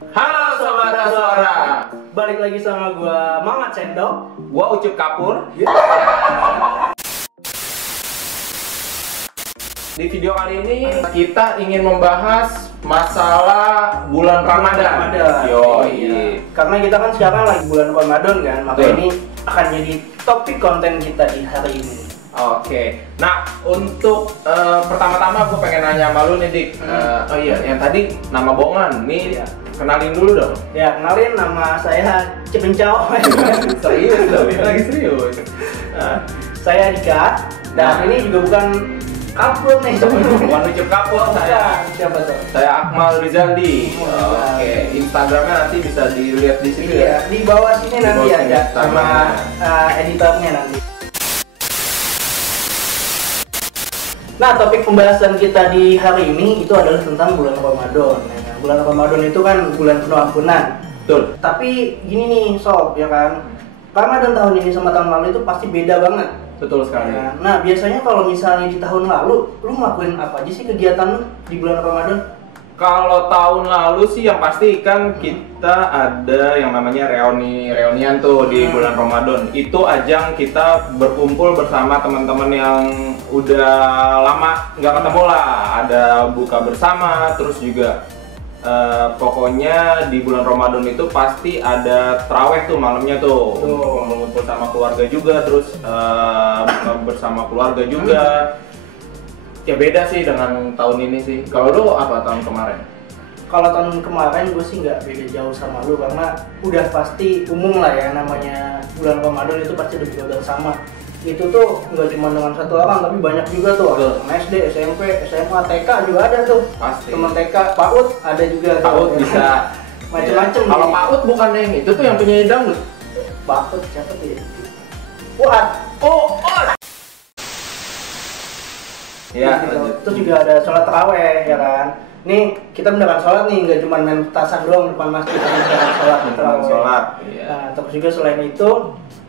Halo Sobat Suara, Balik lagi sama gua Mamat Sendok. gua Ucup Kapur. Di video kali ini kita ingin membahas masalah bulan Ramadan. Iya. Karena kita kan sekarang lagi bulan Ramadan kan, maka Betul. ini akan jadi topik konten kita di hari ini. Oke, nah untuk pertama-tama gue pengen nanya sama lu nih Dik. Oh iya, yang tadi nama bohongan, nih Iya. kenalin dulu dong. Ya, kenalin nama saya Cepencau. Serius dong, lagi serius. Nah, Saya Dika, dan ini juga bukan kapur nih. bukan Ucup Kapur, saya. Siapa tuh? Saya Akmal Rizaldi. Akmal Rizaldi. Oke, Instagramnya nanti bisa dilihat di situ ya. Iya, di bawah sini Di nanti bawah sini ada sama editornya nanti. Nah, topik pembahasan kita di hari ini itu adalah tentang bulan Ramadan. Ya, bulan Ramadan itu kan bulan penuh ampunan. Betul. Tapi gini nih, Sob, ya kan? Ramadan tahun ini sama tahun lalu itu pasti beda banget. Betul sekali. Ya. Nah, biasanya kalau misalnya di tahun lalu, lu ngelakuin apa aja sih kegiatan lu di bulan Ramadan? Kalau tahun lalu sih yang pasti kan kita ada yang namanya reunian tuh di bulan Ramadan. Itu ajang kita berkumpul bersama teman-teman yang udah lama nggak ketemu lah. Ada buka bersama, terus juga pokoknya di bulan Ramadan itu pasti ada traweh tuh malamnya tuh. Ngumpul sama keluarga juga, terus buka bersama keluarga juga. Ya beda sih dengan tahun ini sih. Kalau lu apa tahun kemarin? Kalau tahun kemarin gue sih nggak beda jauh sama lu, karena udah pasti umum lah ya, namanya bulan Ramadan itu pasti ada buka bersama. Itu tuh nggak cuma dengan satu orang, tapi banyak juga tuh. Betul. SD, SMP, SMA, TK juga ada tuh. Pasti. Teman TK, PAUD ada juga. PAUD tuh. bisa Macem-macem. Kalau nih. PAUD bukan yang itu tuh yang penyanyi dangdut. PAUD siapa tuh ya? Fuad. Ya, Gitu. lanjut. Terus juga ada sholat taraweh ya kan. Nih kita beneran sholat nih, nggak cuma main petasan doang depan masjid, tapi beneran sholat. Beneran taraweh. sholat, iya. Nah, terus juga selain itu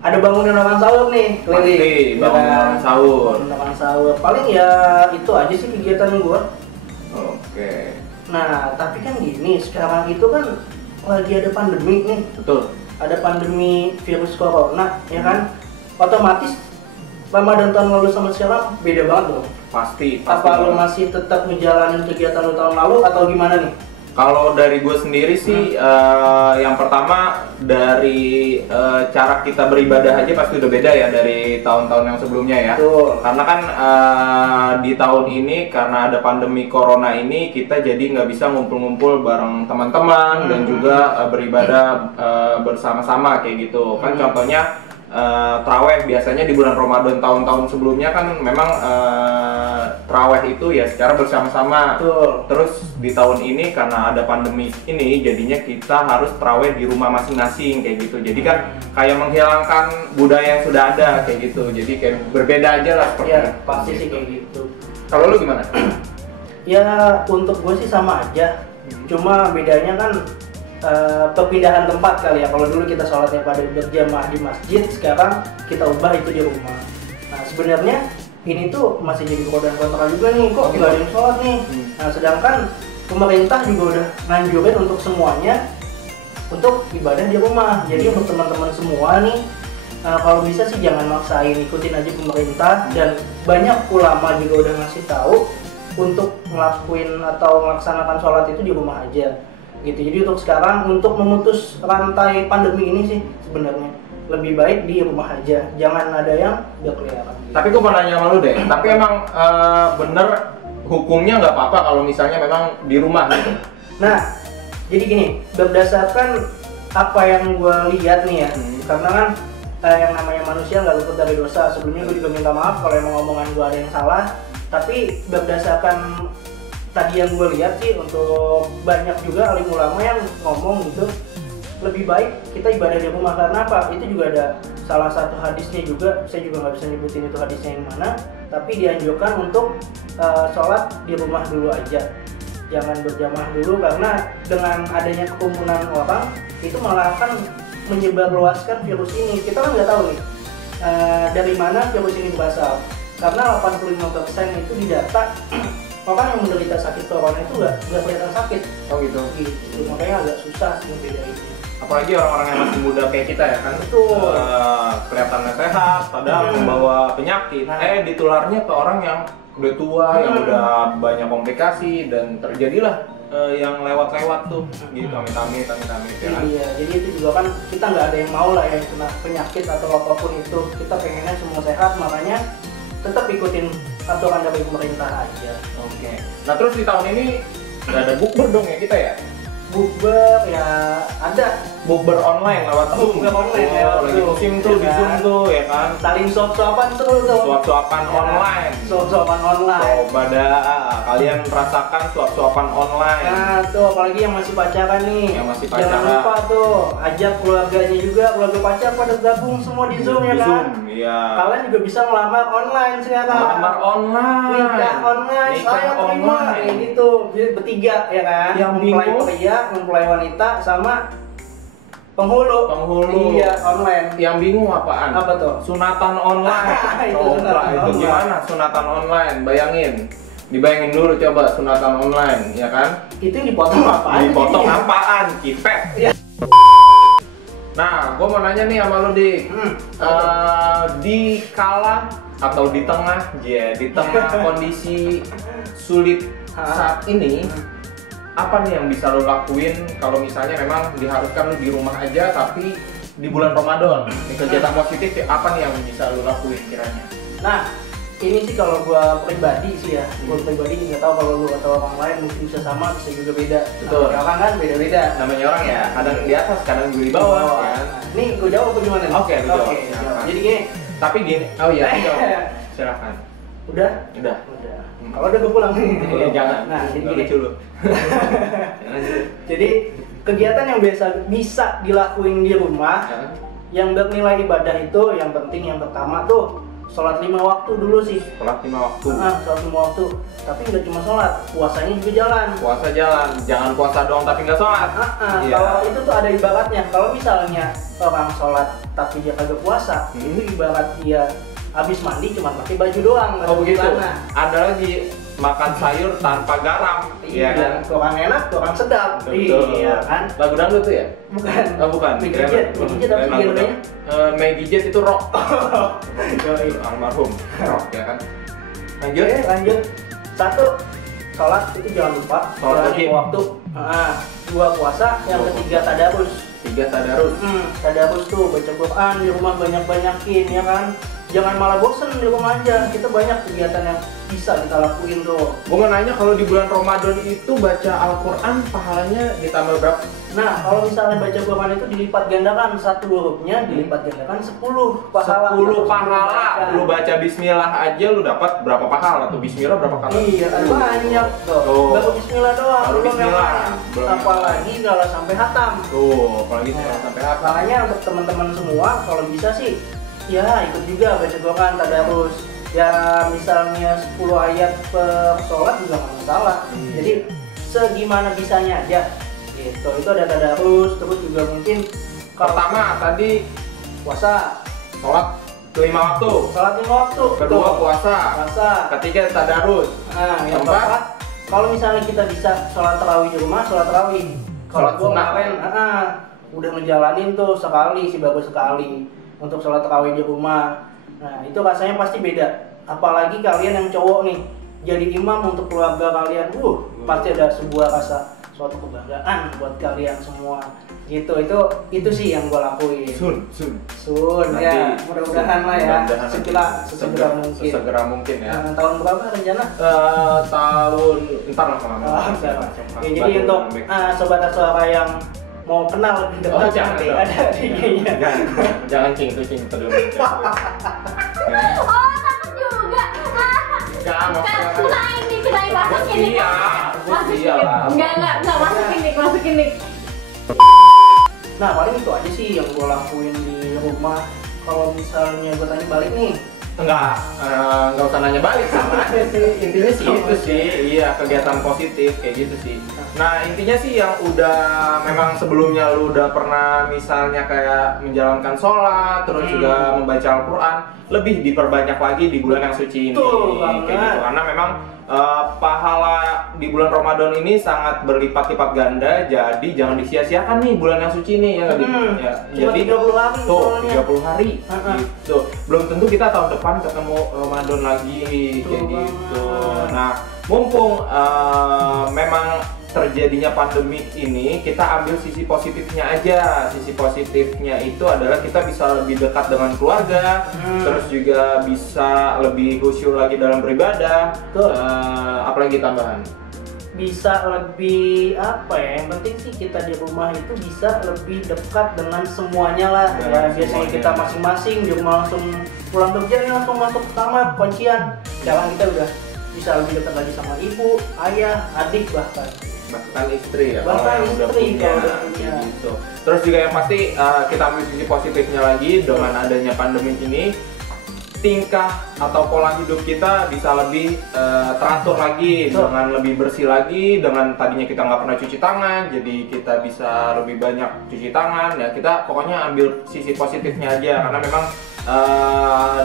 ada bangunan orang sahur nih keliling. Pasti, ya bangunan kan? orang sahur. Bangunan orang sahur. Paling ya itu aja sih kegiatan gua. Oke. Nah, tapi kan gini, sekarang itu kan lagi ada pandemi nih. Betul. Ada pandemi virus corona, ya kan? Otomatis Ramadan tahun lalu sama sekarang beda banget dong. Pasti Apa lu banget. masih tetap ngejalanin kegiatan lu tahun lalu atau gimana nih? Kalau dari gue sendiri sih, yang pertama dari cara kita beribadah aja pasti udah beda ya dari tahun-tahun yang sebelumnya ya. Betul. Karena kan di tahun ini karena ada pandemi corona ini kita jadi nggak bisa ngumpul-ngumpul bareng teman-teman dan juga beribadah bersama-sama kayak gitu. Kan contohnya traweh biasanya di bulan Ramadan tahun-tahun sebelumnya kan memang traweh itu ya secara bersama-sama. Betul. Terus di tahun ini karena ada pandemi ini jadinya kita harus traweh di rumah masing-masing kayak gitu. Jadi kan kayak menghilangkan budaya yang sudah ada kayak gitu. Jadi kayak berbeda aja lah seperti Ya, itu. pasti sih Gitu. kayak gitu. Kalau lu gimana? Ya, untuk gue sih sama aja. Cuma bedanya kan perpindahan tempat kali ya. Kalau dulu kita sholatnya pada berjamaah di masjid, sekarang kita ubah itu di rumah. Nah, sebenarnya ini tuh masih jadi pro dan kontra juga nih. Kok nggak ada yang sholat nih? Nah, sedangkan pemerintah juga udah nganjurin untuk semuanya untuk ibadah di rumah. Jadi untuk teman-teman semua nih, kalau bisa sih jangan maksain, ikutin aja pemerintah. Dan banyak ulama juga udah ngasih tahu untuk ngelakuin atau melaksanakan sholat itu di rumah aja gitu. Jadi untuk sekarang, untuk memutus rantai pandemi ini sih sebenarnya lebih baik di rumah aja, jangan ada yang berkeliaran gitu. Tapi gue mau nanya sama lu deh. Tapi emang bener hukumnya nggak apa-apa kalau misalnya memang di rumah gitu? Nah, jadi gini, berdasarkan apa yang gue lihat nih ya, karena kan yang namanya manusia nggak luput dari dosa. Sebelumnya gue juga minta maaf kalau emang omongan gue ada yang salah. Tapi berdasarkan tadi yang gue lihat sih, untuk banyak juga alim ulama yang ngomong gitu, lebih baik kita ibadah di rumah. Karena apa? Itu juga ada salah satu hadisnya juga, saya juga nggak bisa nyebutin itu hadisnya yang mana, tapi dianjurkan untuk sholat di rumah dulu aja, jangan berjamaah dulu, karena dengan adanya kerumunan orang itu malah akan menyebarluaskan virus ini. Kita kan nggak tahu nih dari mana virus ini berasal, karena 85% itu didata orang yang menderita sakit corona itu nggak kelihatan sakit. Oh gitu. Gitu. Makanya agak susah sih bedainnya. Apalagi orang-orang yang masih muda kayak kita ya kan. Betul. Kelihatannya sehat, padahal membawa penyakit. Ditularnya ke orang yang udah tua, yang udah banyak komplikasi dan terjadilah yang lewat-lewat tuh gitu, amit-amit ya kan. Iya, jadi itu juga kan kita nggak ada yang mau lah yang kena penyakit atau apapun itu. Kita pengennya semua sehat, makanya tetap ikutin aturan dari pemerintah aja. Oke. Nah terus di tahun ini nggak ada bukber dong ya kita ya? Bukber ya ada. Bukber online lewat Zoom. Bukber online lewat lagi musim tuh di Zoom tuh ya kan. Saling suap-suapan seru tuh. Suap-suapan online. Suap-suapan online. Coba kalian merasakan suap-suapan online. Nah tuh apalagi yang masih pacaran nih. Yang masih pacaran. Jangan lupa tuh ajak keluarganya juga, keluarga pacar pada gabung semua di Zoom ya kan. Zoom, iya. Kalian juga bisa ngelamar online sekarang. Ngelamar online. Nikah online. Saya terima. Ini tuh bertiga ya kan. Yang mempelai bingung. pria, mempelai wanita sama penghulu. Iya, online. Yang bingung apaan? Apa tuh? Sunatan online. Itu sunatan itu online. gimana sunatan online? Dibayangin dulu coba sunatan online, ya kan? Itu yang dipotong apaan? Dipotong apaan? Kipet. Iya. Nah, gue mau nanya nih sama lu Dik. Di kala atau di tengah kondisi sulit saat ini, apa nih yang bisa lo lakuin kalau misalnya memang diharuskan lo di rumah aja tapi di bulan Ramadan? Kegiatan positif apa nih yang bisa lo lakuin kiranya? Nah, ini sih kalau gua pribadi sih ya. Gua pribadi nggak tahu kalau lu atau orang lain mungkin bisa sama, bisa juga beda. Betul. Namanya orang kan beda-beda. Namanya orang ya, kadang di atas, kadang juga di bawah. Kan? Nih, gua jawab apa gimana? Oke, lu jawab. Jadi gini. Tapi gini, oh iya, jawab. Silakan. Udah. Kalau udah gua pulang. Iya, jangan. Nah, jadi gini. Lucu lu. Jadi kegiatan yang bisa dilakuin di rumah yang bernilai ibadah itu yang penting yang pertama tuh sholat 5 waktu dulu sih. Sholat 5 waktu. Sholat 5 waktu. Tapi nggak cuma sholat, puasanya juga jalan. Puasa jalan, jangan puasa doang tapi nggak sholat. Iya. Kalau itu tuh ada ibaratnya. Kalau misalnya orang sholat tapi dia kagak puasa, itu ibarat dia habis mandi cuma pakai baju doang. Oh begitu. Ada lagi makan sayur tanpa garam. Iya kan. Kurang enak, kurang sedap. Betul. Iya kan. Lagu dangdut tuh ya? Bukan. Oh bukan. Maggie Jet apa sih genrenya? Maggie Jet itu rock. Almarhum. Rock ya kan. Lanjut. Oke, lanjut. 1. Sholat itu jangan lupa. Sholat waktu. 2 puasa. Yang ketiga tadarus. 3 tadarus. Tadarus tuh baca Quran di rumah banyak-banyakin ya kan. Jangan malah bosen di rumah aja. Kita banyak kegiatan yang bisa kita lakuin tuh. Gue mau nanya kalau di bulan Ramadan itu baca Al-Quran pahalanya ditambah berapa? Nah, kalau misalnya baca Quran itu dilipat gandakan, satu hurufnya dilipat gandakan 10 pahala. 10 pahala. Lu baca bismillah aja lu dapat berapa pahala tuh? Bismillah berapa kali? Iya, banyak tuh. Baru bismillah doang. Baru bismillah. Apalagi kalau sampai hatam. Tuh, apalagi sampai hatam. Makanya untuk teman-teman semua kalau bisa sih ya ikut juga baca Quran tadarus. Ya misalnya 10 ayat per sholat juga nggak masalah. Jadi segimana bisanya aja gitu. Itu ada tadarus, terus juga mungkin pertama tadi puasa, sholat 5 waktu. Sholat 5 waktu. Kedua puasa. Ketiga tadarus. Nah, yang keempat kalau misalnya kita bisa sholat tarawih di rumah, sholat tarawih. Kalau gua kemarin udah ngejalanin tuh sekali sih, baru sekali untuk sholat tarawih di rumah. Nah itu rasanya pasti beda. Apalagi kalian yang cowok nih jadi imam untuk keluarga kalian, pasti ada sebuah rasa suatu kebanggaan buat kalian semua. Gitu itu sih yang gue lakuin. Sun ya, mudah-mudahan lah ya. Segera mungkin ya. Tahun berapa rencana? Tahun entar lah ya, jadi untuk sobat suara yang mau kenal lebih dekat nanti ada di IG-nya. Jangan cing dulu. Oh, takut juga. Kena masukin nih. Enggak, masukin nih. Nah, paling itu aja sih yang gue lakuin di rumah. Kalau misalnya gue tanya balik nih, enggak usah nanya balik, sama aja sih. Intinya sih itu sih, iya kegiatan positif kayak gitu sih. Nah intinya sih yang udah memang sebelumnya lu udah pernah misalnya kayak menjalankan sholat, terus juga membaca Al-Quran, lebih diperbanyak lagi di bulan yang suci ini. Kayak gitu. Karena memang pahala di bulan Ramadan ini sangat berlipat-lipat ganda, jadi jangan disia-siakan nih bulan yang suci nih ya. Ya Cuma jadi 30 hari tuh soalnya. 30 hari gitu. Belum tentu kita tahun depan ketemu Ramadan lagi kayak gitu. Nah, mumpung memang terjadinya pandemik ini, kita ambil sisi positifnya aja. Sisi positifnya itu adalah kita bisa lebih dekat dengan keluarga, terus juga bisa lebih khusyuk lagi dalam beribadah. Apalagi tambahan? Bisa lebih apa ya? Yang penting sih kita di rumah itu bisa lebih dekat dengan semuanya lah. Ya biasanya kita masing-masing di rumah langsung pulang kerja nih langsung masuk ke kamar kuncian. Sekarang kita udah bisa lebih dekat lagi sama ibu, ayah, adik bahkan istri ya, bahkan kalau yang udah istri punya, kalau udah punya. gitu. Terus juga yang pasti kita ambil sisi positifnya lagi dengan adanya pandemi ini, tingkah atau pola hidup kita bisa lebih teratur lagi, dengan lebih bersih lagi. Dengan tadinya kita nggak pernah cuci tangan, jadi kita bisa lebih banyak cuci tangan. Ya kita pokoknya ambil sisi positifnya aja, karena memang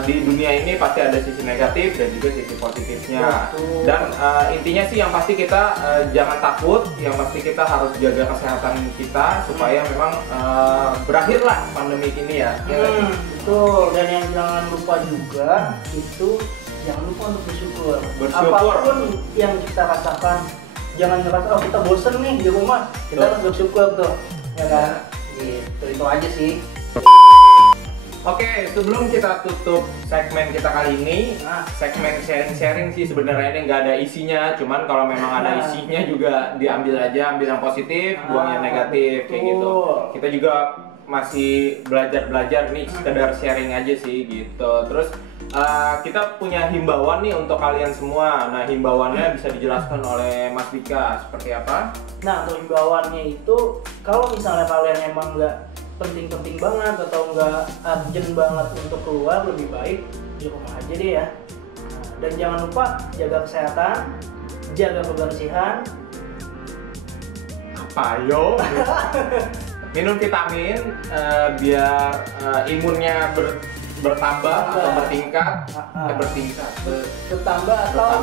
di dunia ini pasti ada sisi negatif dan juga sisi positifnya. Dan intinya sih yang pasti kita jangan takut, yang pasti kita harus jaga kesehatan kita supaya memang berakhirlah pandemi ini ya. Betul, dan yang jangan lupa juga itu jangan lupa untuk bersyukur. Bersyukur. Apapun yang kita rasakan, jangan ngerasa oh kita bosen nih di rumah, kita harus bersyukur tuh, ya kan? Gitu, itu aja sih. Oke, sebelum kita tutup segmen kita kali ini, segmen sharing-sharing sih sebenarnya ini nggak ada isinya, cuman kalau memang ada isinya juga diambil aja, ambil yang positif, buang yang negatif, kayak gitu. Kita juga masih belajar nih, sekedar sharing aja sih gitu. Terus kita punya himbauan nih untuk kalian semua. Nah, himbauannya bisa dijelaskan oleh Mas Dika seperti apa? Nah, untuk himbauannya itu kalau misalnya kalian emang nggak penting-penting banget atau nggak urgent banget untuk keluar, lebih baik di rumah aja deh ya. Dan jangan lupa jaga kesehatan, jaga kebersihan. Apa yo? Minum vitamin biar imunnya bertambah atau bertingkat, Bertambah atau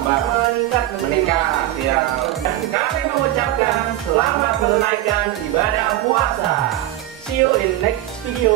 meningkat ya. Kami mengucapkan selamat menunaikan ibadah puasa. See you in next video.